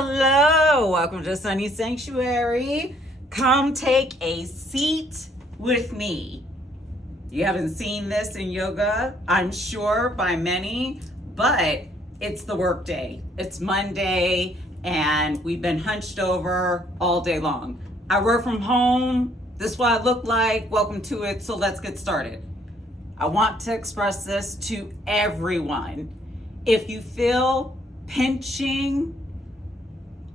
Hello, welcome to Sunny Sanctuary. Come take a seat with me. You haven't seen this in yoga, I'm sure, by many, but it's the work day. It's Monday, and we've been hunched over all day long. I work from home. This is what I look like. Welcome to it. So let's get started. I want to express this to everyone. If you feel pinching,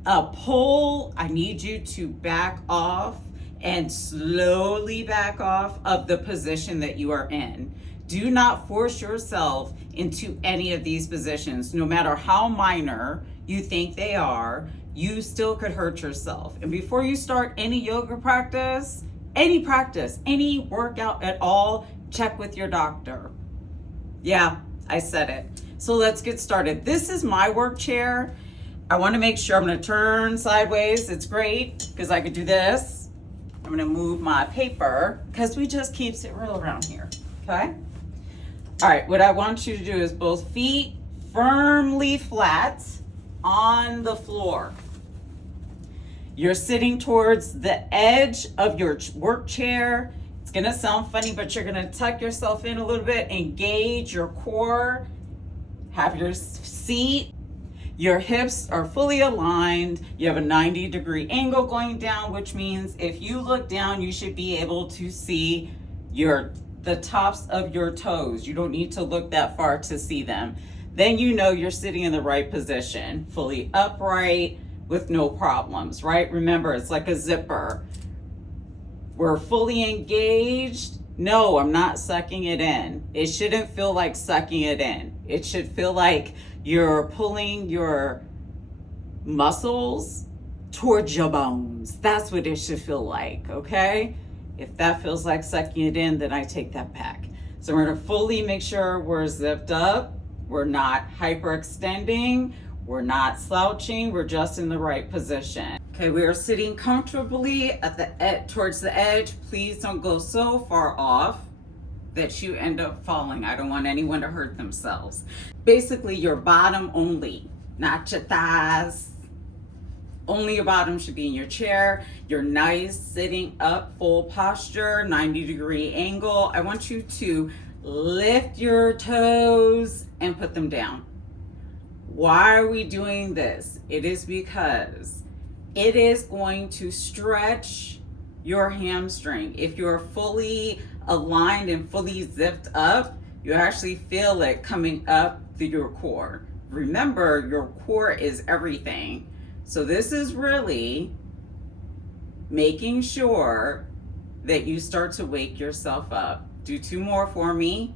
a pull, I need you to back off and slowly back off of the position that you are in. Do not force yourself into any of these positions. No matter how minor you think they are, you still could hurt yourself. And before you start any yoga practice, any workout at all, check with your doctor. Yeah, I said it. So let's get started. This is my work chair. I want to make sure I'm going to turn sideways. It's great because I could do this. I'm going to move my paper because we just keeps it real around here. Okay. All right. What I want you to do is both feet firmly flat on the floor. You're sitting towards the edge of your work chair. It's going to sound funny, but you're going to tuck yourself in a little bit, engage your core, have your seat. Your hips are fully aligned. You have a 90-degree angle going down, which means if you look down, you should be able to see the tops of your toes. You don't need to look that far to see them. Then you know you're sitting in the right position, fully upright with no problems, right? Remember, it's like a zipper. We're fully engaged. No, I'm not sucking it in. It shouldn't feel like sucking it in. It should feel like you're pulling your muscles towards your bones. That's what it should feel like, okay? If that feels like sucking it in, then I take that back. So we're gonna fully make sure we're zipped up. We're not hyperextending. We're not slouching. We're just in the right position. Okay, we are sitting comfortably towards the edge. Please don't go so far off that you end up falling. I don't want anyone to hurt themselves. Basically, your bottom only, not your thighs. Only your bottom should be in your chair. You're nice, sitting up, full posture, 90-degree angle. I want you to lift your toes and put them down. Why are we doing this? It is because it is going to stretch your hamstring. If you're fully aligned and fully zipped up, you actually feel it coming up through your core. Remember, your core is everything. So this is really making sure that you start to wake yourself up. Do two more for me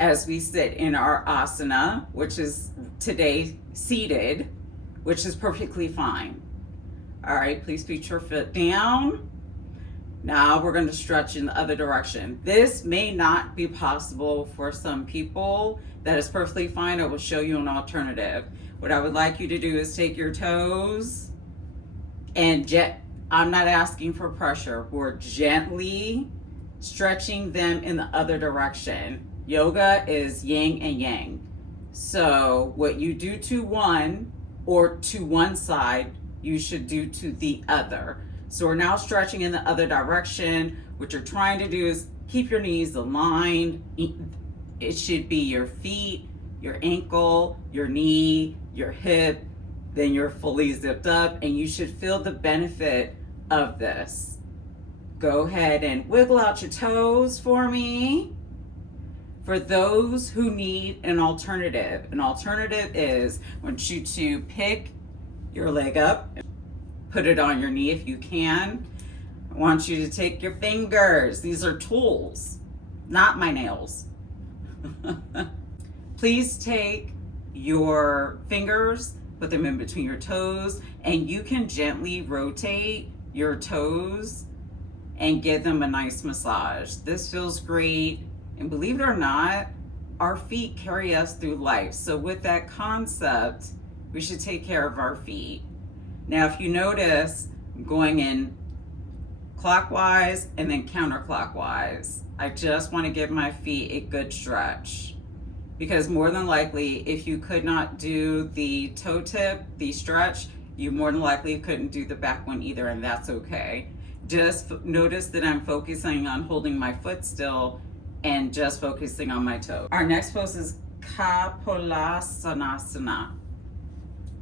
as we sit in our asana, which is today seated, which is perfectly fine. All right, please put your foot down. Now we're going to stretch in the other direction. This may not be possible for some people. That is perfectly fine. I will show you an alternative. What I would like you to do is take your toes and I'm not asking for pressure. We're gently stretching them in the other direction. Yoga is yin and yang. So what you do to one or to one side, you should do to the other. So we're now stretching in the other direction. What you're trying to do is keep your knees aligned. It should be your feet, your ankle, your knee, your hip, then you're fully zipped up, and you should feel the benefit of this. Go ahead and wiggle out your toes for me. For those who need an alternative is I want you to pick your leg up, put it on your knee if you can. I want you to take your fingers. These are tools, not my nails. Please take your fingers, put them in between your toes, and you can gently rotate your toes and give them a nice massage. This feels great. And believe it or not, our feet carry us through life. So with that concept, we should take care of our feet. Now, if you notice, I'm going in clockwise and then counterclockwise. I just want to give my feet a good stretch. Because more than likely, if you could not do the toe tip, the stretch, you more than likely couldn't do the back one either, and that's okay. Just notice that I'm focusing on holding my foot still and just focusing on my toe. Our next pose is Kapalasanasana,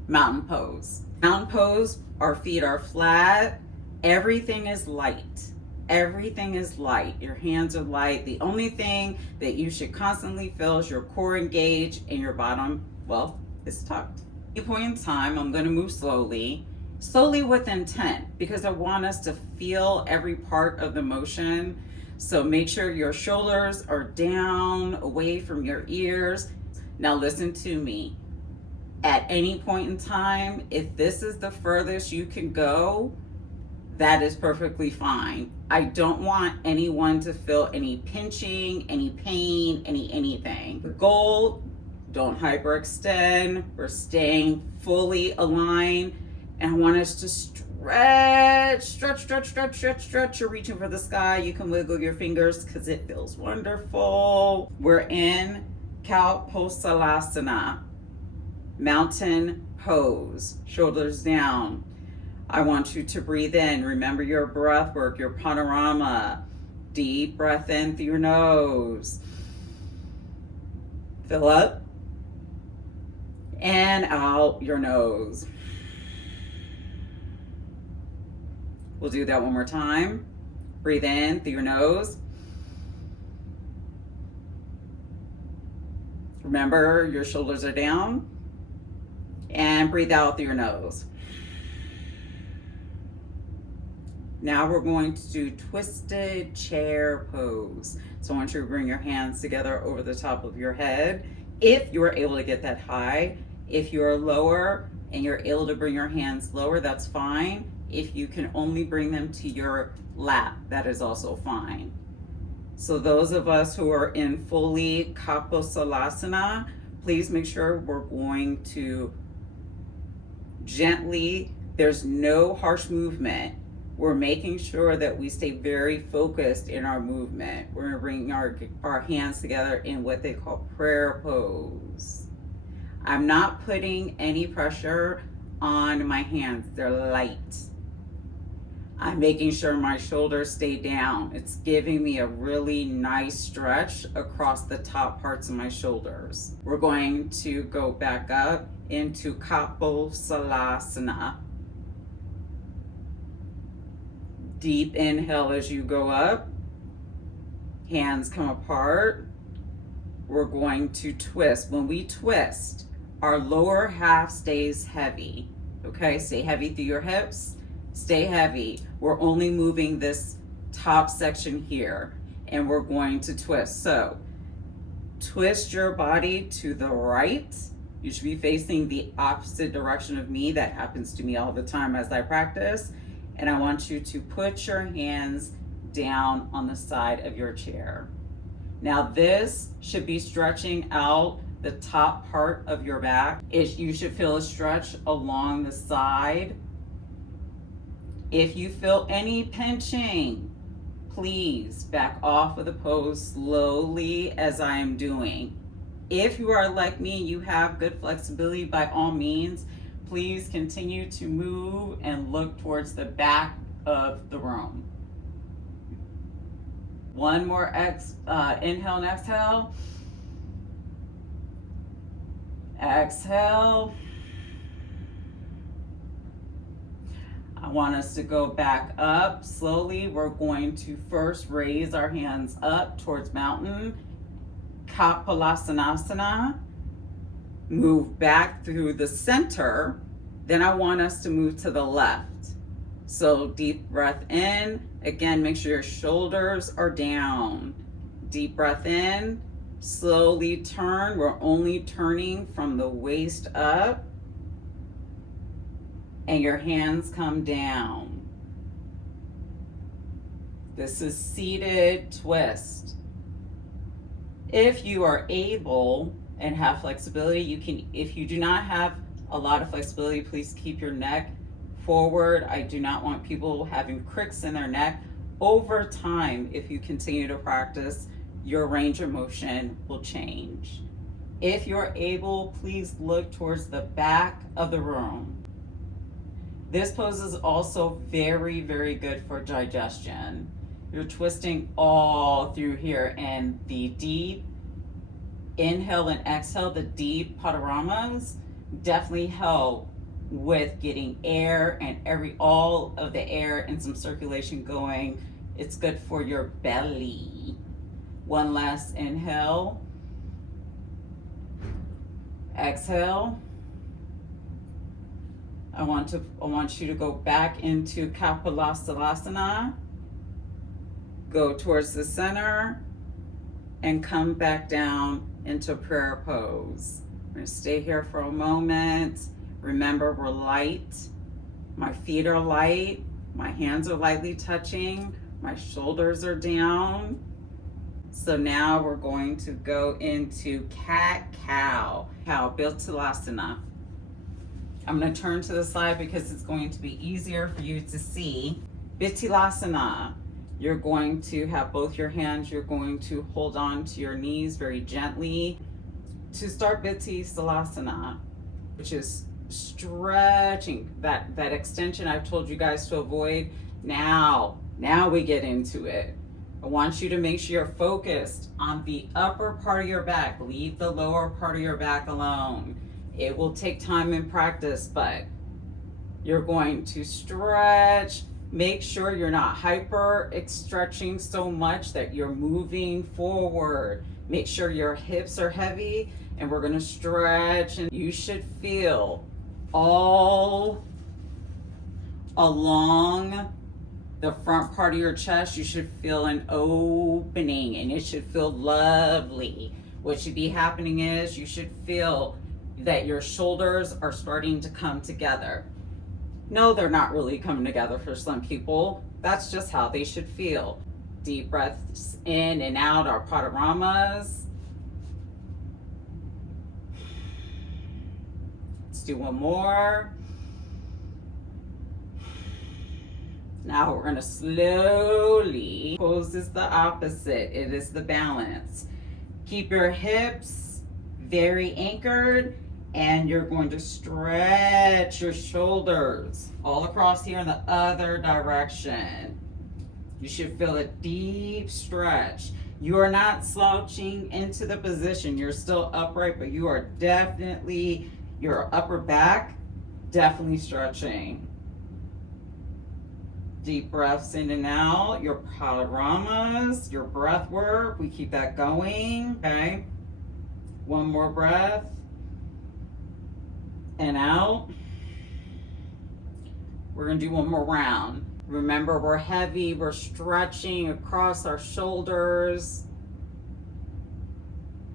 mountain pose. Mountain pose, our feet are flat, everything is light. Everything is light. Your hands are light. The only thing that you should constantly feel is your core engaged and your bottom, well, is tucked. At any point in time, I'm going to move slowly with intent, because I want us to feel every part of the motion. So make sure your shoulders are down, away from your ears. Now listen to me. At any point in time, if this is the furthest you can go, that is perfectly fine. I don't want anyone to feel any pinching, any pain, anything. The goal, don't hyperextend. We're staying fully aligned. And I want us to stretch. You're reaching for the sky. You can wiggle your fingers because it feels wonderful. We're in Kapalasanasana, mountain pose, shoulders down. I want you to breathe in. Remember your breath work, your pranayama. Deep breath in through your nose. Fill up and out your nose. We'll do that one more time. Breathe in through your nose. Remember, your shoulders are down. And breathe out through your nose. Now we're going to do twisted chair pose. So I want you to bring your hands together over the top of your head, if you're able to get that high. If you're lower and you're able to bring your hands lower, that's fine. If you can only bring them to your lap, that is also fine. So those of us who are in fully Kapalasanasana, please make sure we're going to gently, there's no harsh movement. We're making sure that we stay very focused in our movement. We're gonna bring our hands together in what they call prayer pose. I'm not putting any pressure on my hands, they're light. I'm making sure my shoulders stay down. It's giving me a really nice stretch across the top parts of my shoulders. We're going to go back up into Kapalasanasana. Deep inhale as you go up. Hands come apart. We're going to twist. When we twist, our lower half stays heavy. Okay, stay heavy through your hips. Stay heavy. We're only moving this top section here, and we're going to twist. So twist your body to the right. You should be facing the opposite direction of me. That happens to me all the time as I practice. And I want you to put your hands down on the side of your chair. Now this should be stretching out the top part of your back. You should feel a stretch along the side. If you feel any pinching, please back off of the pose slowly as I am doing. If you are like me, you have good flexibility, by all means, please continue to move and look towards the back of the room. One more inhale and exhale. Exhale. I want us to go back up slowly. We're going to first raise our hands up towards mountain, Kapalasanasana. Move back through the center. Then I want us to move to the left. So deep breath in. Again, make sure your shoulders are down. Deep breath in. Slowly turn. We're only turning from the waist up. And your hands come down. This is seated twist. If you are able and have flexibility, you can, if you do not have a lot of flexibility, please keep your neck forward. I do not want people having cricks in their neck. Over time, if you continue to practice, your range of motion will change. If you're able, please look towards the back of the room. This pose is also very, very good for digestion. You're twisting all through here, and the deep inhale and exhale, the deep padaramas definitely help with getting air and all of the air and some circulation going. It's good for your belly. One last inhale. Exhale. I want you to go back into Kapalasalasana. Go towards the center and come back down into prayer pose. I'm going to stay here for a moment. Remember, we're light. My feet are light. My hands are lightly touching. My shoulders are down. So now we're going to go into cat-cow, Bittalasana. I'm going to turn to the side because it's going to be easier for you to see. Bittalasana. You're going to have both your hands, you're going to hold on to your knees very gently. To start Bittalasana, which is stretching, that extension I've told you guys to avoid. Now we get into it. I want you to make sure you're focused on the upper part of your back. Leave the lower part of your back alone. It will take time and practice, but you're going to stretch. Make sure you're not hyper stretching so much that you're moving forward. Make sure your hips are heavy, and we're going to stretch, and you should feel all along the front part of your chest. You should feel an opening, and it should feel lovely. What should be happening is you should feel that your shoulders are starting to come together. No, they're not really coming together for some people. That's just how they should feel. Deep breaths in and out, our padaramas. Let's do one more. Now we're going to slowly, pose is the opposite. It is the balance. Keep your hips very anchored, and you're going to stretch your shoulders all across here in the other direction. You should feel a deep stretch. You are not slouching into the position. You're still upright, but you are definitely, your upper back, definitely stretching. Deep breaths in and out, your padaramas, your breath work. We keep that going, okay? One more breath. And out. We're gonna do one more round. Remember, we're heavy, we're stretching across our shoulders.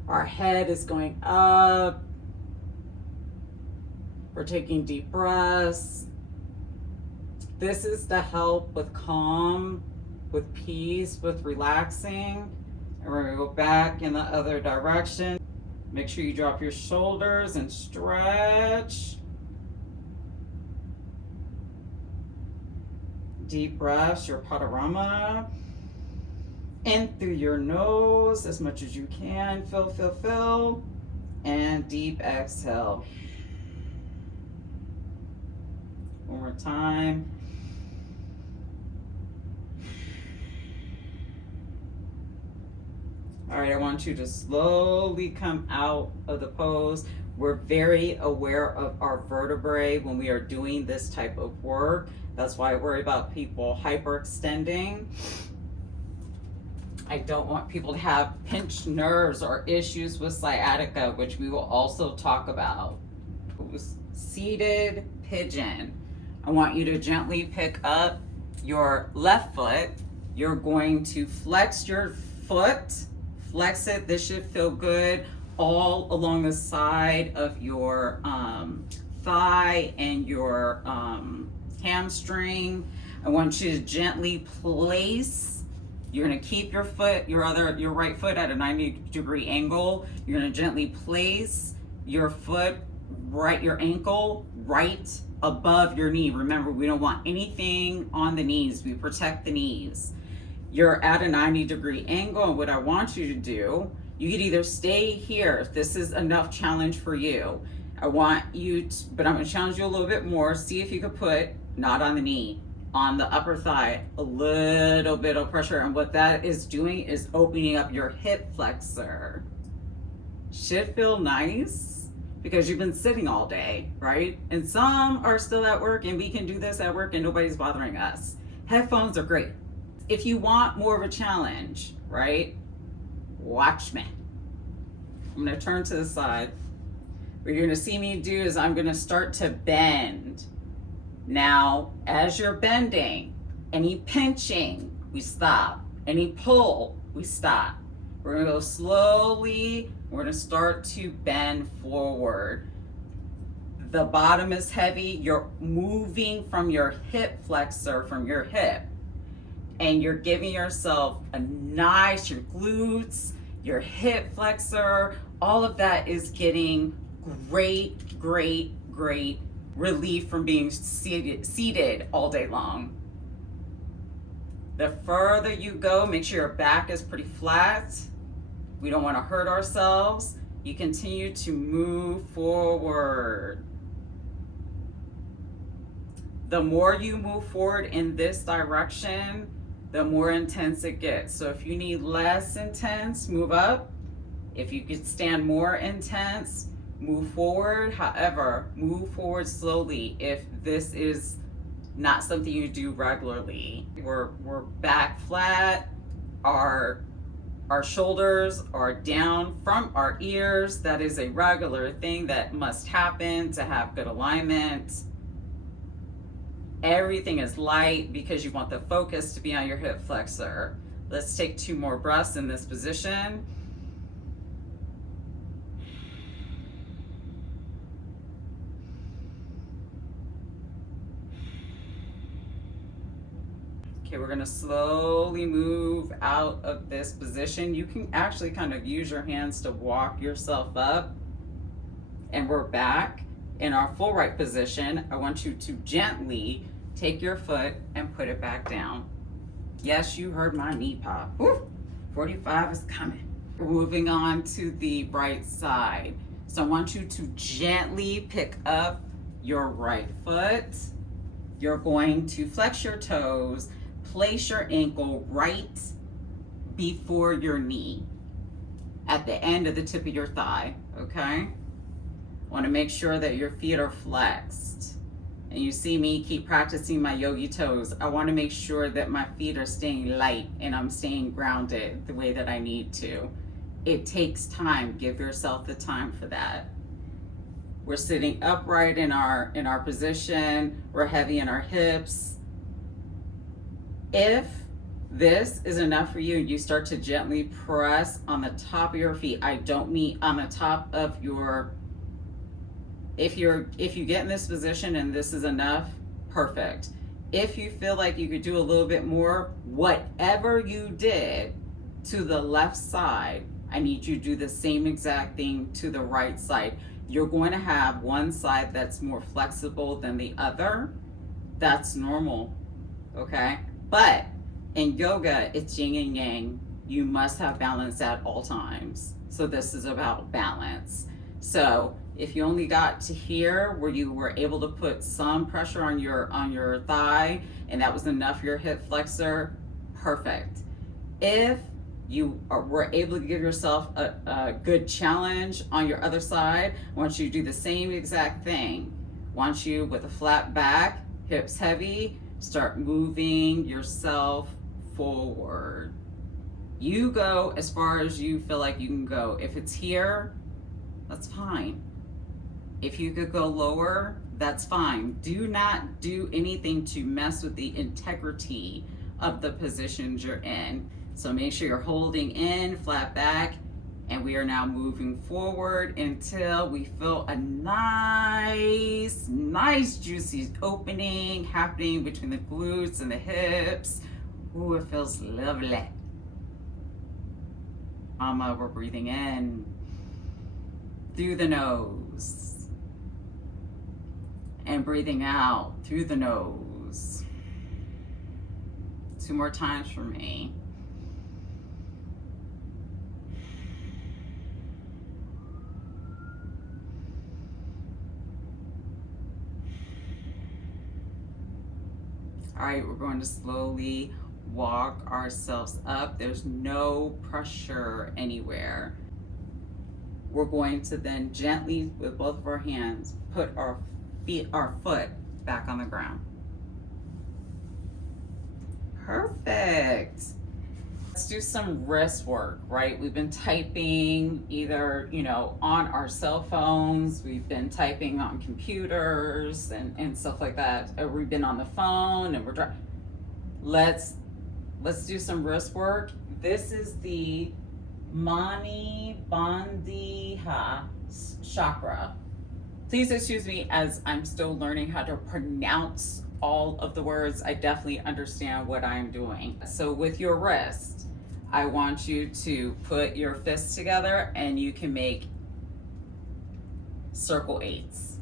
Our head is going up. We're taking deep breaths. This is to help with calm, with peace, with relaxing. And we're gonna go back in the other direction. Make sure you drop your shoulders and stretch. Deep breaths, your padarama. In through your nose as much as you can. Fill, fill, fill. And deep exhale. One more time. All right, I want you to slowly come out of the pose. We're very aware of our vertebrae when we are doing this type of work. That's why I worry about people hyperextending. I don't want people to have pinched nerves or issues with sciatica, which we will also talk about. Seated pigeon. I want you to gently pick up your left foot. You're going to flex your foot. Flex it. This should feel good all along the side of your thigh and your hamstring. I want you to gently place. You're going to keep your foot, your right foot at a 90-degree angle. You're going to gently place your foot, your ankle right above your knee. Remember, we don't want anything on the knees. We protect the knees. You're at a 90-degree angle, and what I want you to do You could either stay here if this is enough challenge for you. I want you to, but I'm gonna challenge you a little bit more. See if you could put, not on the knee, on the upper thigh, a little bit of pressure. And what that is doing is opening up your hip flexor. Should feel nice because you've been sitting all day, right? And some are still at work, and we can do this at work and nobody's bothering us. Headphones are great. If you want more of a challenge, right? Watch me. I'm gonna turn to the side. What you're gonna see me do is I'm gonna start to bend. Now, as you're bending, any pinching, we stop. Any pull, we stop. We're gonna go slowly. We're gonna start to bend forward. The bottom is heavy. You're moving from your hip flexor, from your hip, and you're giving yourself a nice, your glutes, your hip flexor, all of that is getting great relief from being seated all day long. The further you go, make sure your back is pretty flat. We don't want to hurt ourselves. You continue to move forward. The more you move forward in this direction, the more intense it gets. So if you need less intense, move up. If you could stand more intense, move forward. However, move forward slowly if this is not something you do regularly. We're back flat. Our shoulders are down from our ears. That is a regular thing that must happen to have good alignment. Everything is light because you want the focus to be on your hip flexor. Let's take 2 more breaths in this position. Okay, we're gonna slowly move out of this position. You can actually kind of use your hands to walk yourself up, and we're back in our full right position. I want you to gently take your foot and put it back down. Yes, you heard my knee pop. Woo, 45 is coming. We're moving on to the right side. So I want you to gently pick up your right foot. You're going to flex your toes, place your ankle right before your knee at the end of the tip of your thigh, okay? Want to make sure that your feet are flexed. And you see me keep practicing my yogi toes. I want to make sure that my feet are staying light and I'm staying grounded the way that I need to. It takes time. Give yourself the time for that. We're sitting upright in our position. We're heavy in our hips. If this is enough for you, you start to gently press on the top of your feet. I don't mean on the top of your, if you get in this position and this is enough, perfect. If you feel like you could do a little bit more, whatever you did to the left side, I need you to do the same exact thing to the right side. You're going to have one side that's more flexible than the other. That's normal, okay? But in yoga, it's yin and yang. You must have balance at all times. So this is about balance. So if you only got to here where you were able to put some pressure on your thigh and that was enough for your hip flexor, perfect. If you were able to give yourself a good challenge on your other side, I want you to do the same exact thing. I want you with a flat back, hips heavy, start moving yourself forward. You go as far as you feel like you can go. If it's here, that's fine. If you could go lower, that's fine. Do not do anything to mess with the integrity of the positions you're in. So make sure you're holding in, flat back, and we are now moving forward until we feel a nice juicy opening happening between the glutes and the hips. Ooh, it feels lovely. Mama, we're breathing in through the nose and breathing out through the nose. 2 more times for me. All right, we're going to slowly walk ourselves up. There's no pressure anywhere. We're going to then gently, with both of our hands, put our foot back on the ground. Perfect. Let's do some wrist work, right? We've been typing either, on our cell phones, we've been typing on computers and stuff like that. Or we've been on the phone and let's do some wrist work. This is the Mani Bandha chakra. Please excuse me as I'm still learning how to pronounce all of the words. I definitely understand what I'm doing. So with your wrist, I want you to put your fists together and you can make circle eights.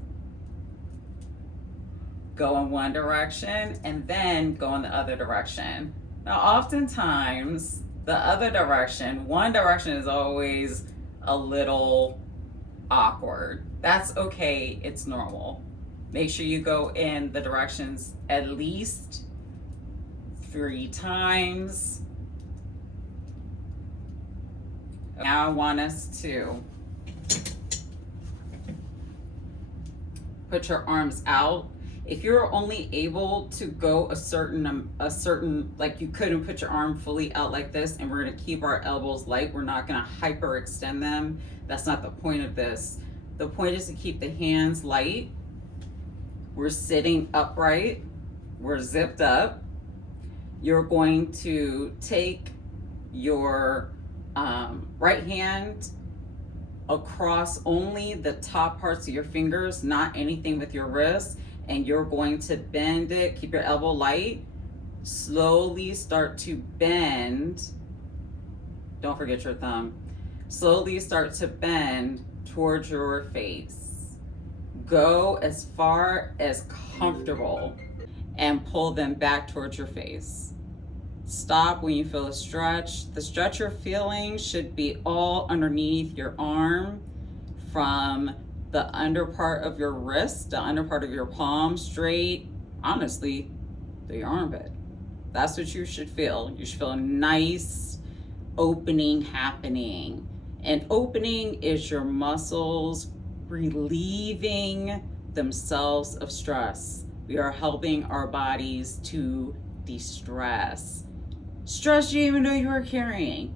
Go in one direction and then go in the other direction. Now, oftentimes, the other direction, one direction is always a little awkward. That's okay, it's normal. Make sure you go in the directions at least 3 times. Now I want us to put your arms out. If you're only able to go a certain, like you couldn't put your arm fully out like this, and we're gonna keep our elbows light, we're not gonna hyperextend them. That's not the point of this. The point is to keep the hands light. We're sitting upright, we're zipped up. You're going to take your right hand across only the top parts of your fingers, not anything with your wrist, and you're going to bend it. Keep your elbow light. Slowly start to bend. Don't forget your thumb. Slowly start to bend towards your face. Go as far as comfortable and pull them back towards your face. Stop when you feel a stretch. The stretch you're feeling should be all underneath your arm, from the under part of your wrist, the under part of your palm, straight, honestly, to your armpit. That's what you should feel. You should feel a nice opening happening. And opening is your muscles relieving themselves of stress. We are helping our bodies to de-stress. Stress you even know you are carrying.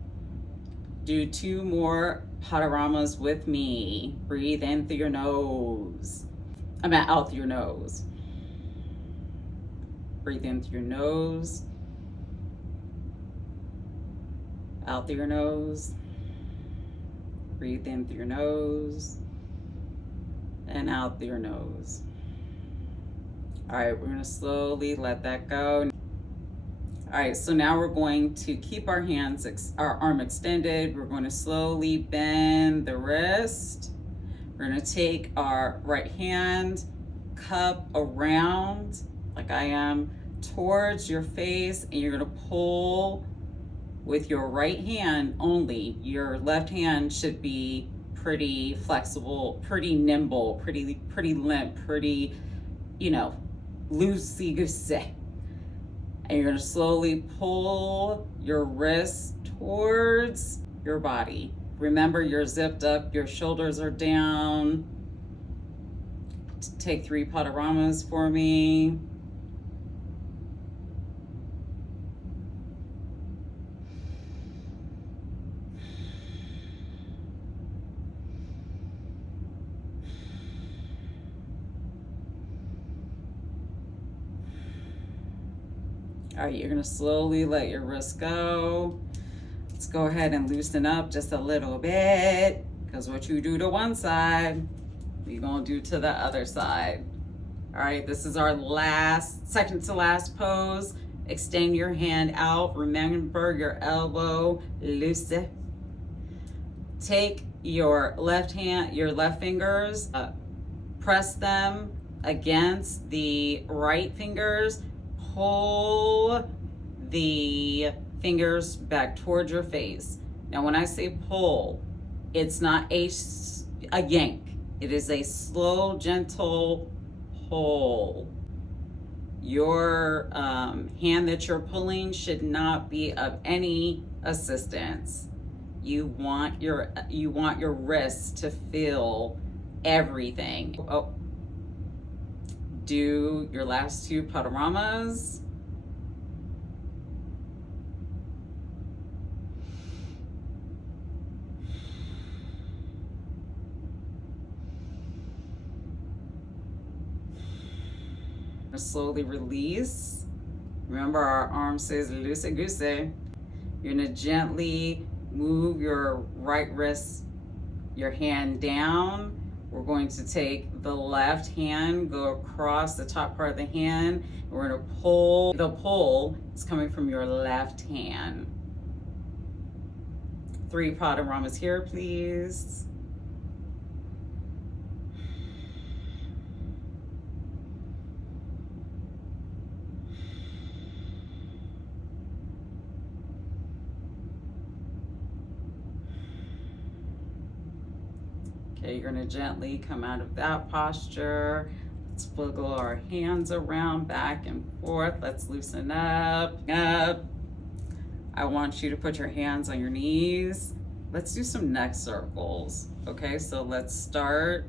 Do 2 more Padaramas with me. Breathe in through your nose. Out through your nose. Breathe in through your nose. Out through your nose. Breathe in through your nose. And out through your nose. All right, we're gonna slowly let that go. All right, so now we're going to keep our arm extended. We're going to slowly bend the wrist. We're gonna take our right hand, cup around, like I am, towards your face, and you're gonna pull with your right hand only. Your left hand should be pretty flexible, pretty nimble, pretty limp, pretty, loosey-goosey. And you're gonna slowly pull your wrist towards your body. Remember, you're zipped up, your shoulders are down. Take 3 Padaramas for me. All right, you're gonna slowly let your wrist go. Let's go ahead and loosen up just a little bit, because what you do to one side, we're gonna do to the other side. All right, this is our second to last pose. Extend your hand out. Remember your elbow loose. Take your left fingers, press them against the right fingers. Pull the fingers back towards your face. Now, when I say pull, it's not a yank. It is a slow, gentle pull. Your hand that you're pulling should not be of any assistance. You want your wrists to feel everything. Oh, do your last two padaramas. Slowly release. Remember, our arm says loosey goosey. You're gonna gently move your right wrist, your hand down. We're going to take the left hand, go across the top part of the hand. We're gonna pull. The pull is coming from your left hand. 3 padaramas here, please. Okay, you're gonna gently come out of that posture. Let's wiggle our hands around back and forth. Let's loosen up. I want you to put your hands on your knees. Let's do some neck circles. Okay, so let's start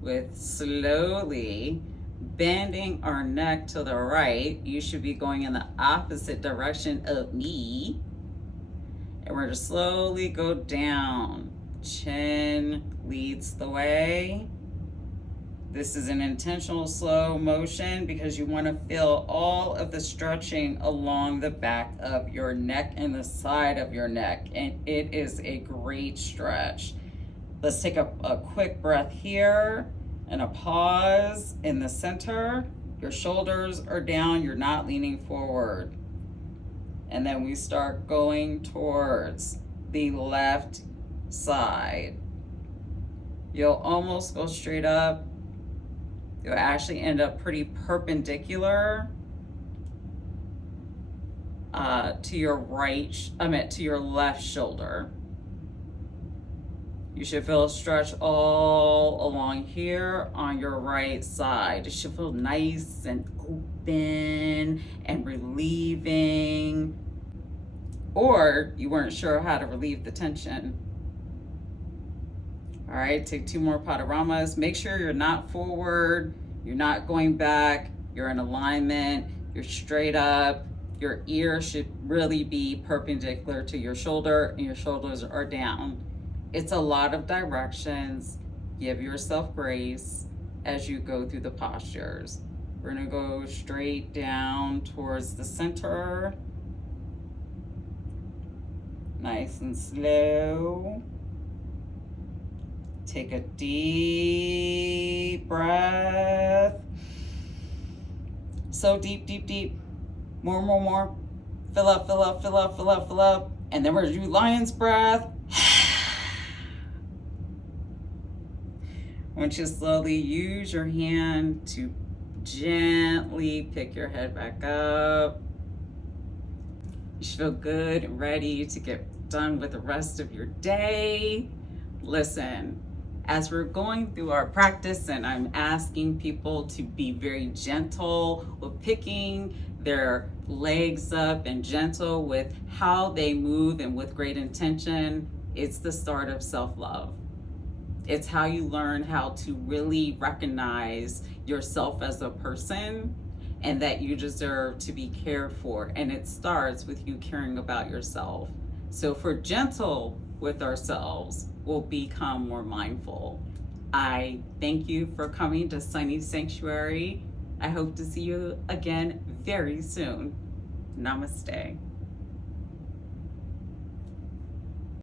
with slowly bending our neck to the right. You should be going in the opposite direction of me. And we're gonna slowly go down. Chin leads the way. This is an intentional slow motion because you want to feel all of the stretching along the back of your neck and the side of your neck, and it is a great stretch. Let's take a quick breath here and a pause in the center. Your shoulders are down, you're not leaning forward. And then we start going towards the left side. You'll almost go straight up. You'll actually end up pretty perpendicular to your to your left shoulder. You should feel a stretch all along here on your right side. It should feel nice and open and relieving. Or you weren't sure how to relieve the tension. All right, take 2 more padaramas. Make sure you're not forward, you're not going back, you're in alignment, you're straight up. Your ear should really be perpendicular to your shoulder and your shoulders are down. It's a lot of directions. Give yourself grace as you go through the postures. We're gonna go straight down towards the center. Nice and slow. Take a deep breath. So deep, deep, deep. More, more, more. Fill up, fill up, fill up, fill up, fill up. And then we're gonna do lion's breath. I want you to slowly use your hand to gently pick your head back up. You should feel good and ready to get done with the rest of your day. Listen, as we're going through our practice and I'm asking people to be very gentle with picking their legs up and gentle with how they move and with great intention, it's the start of self-love. It's how you learn how to really recognize yourself as a person and that you deserve to be cared for. And it starts with you caring about yourself. So if we're gentle with ourselves, we'll become more mindful. I thank you for coming to Sunny Sanctuary. I hope to see you again very soon. Namaste.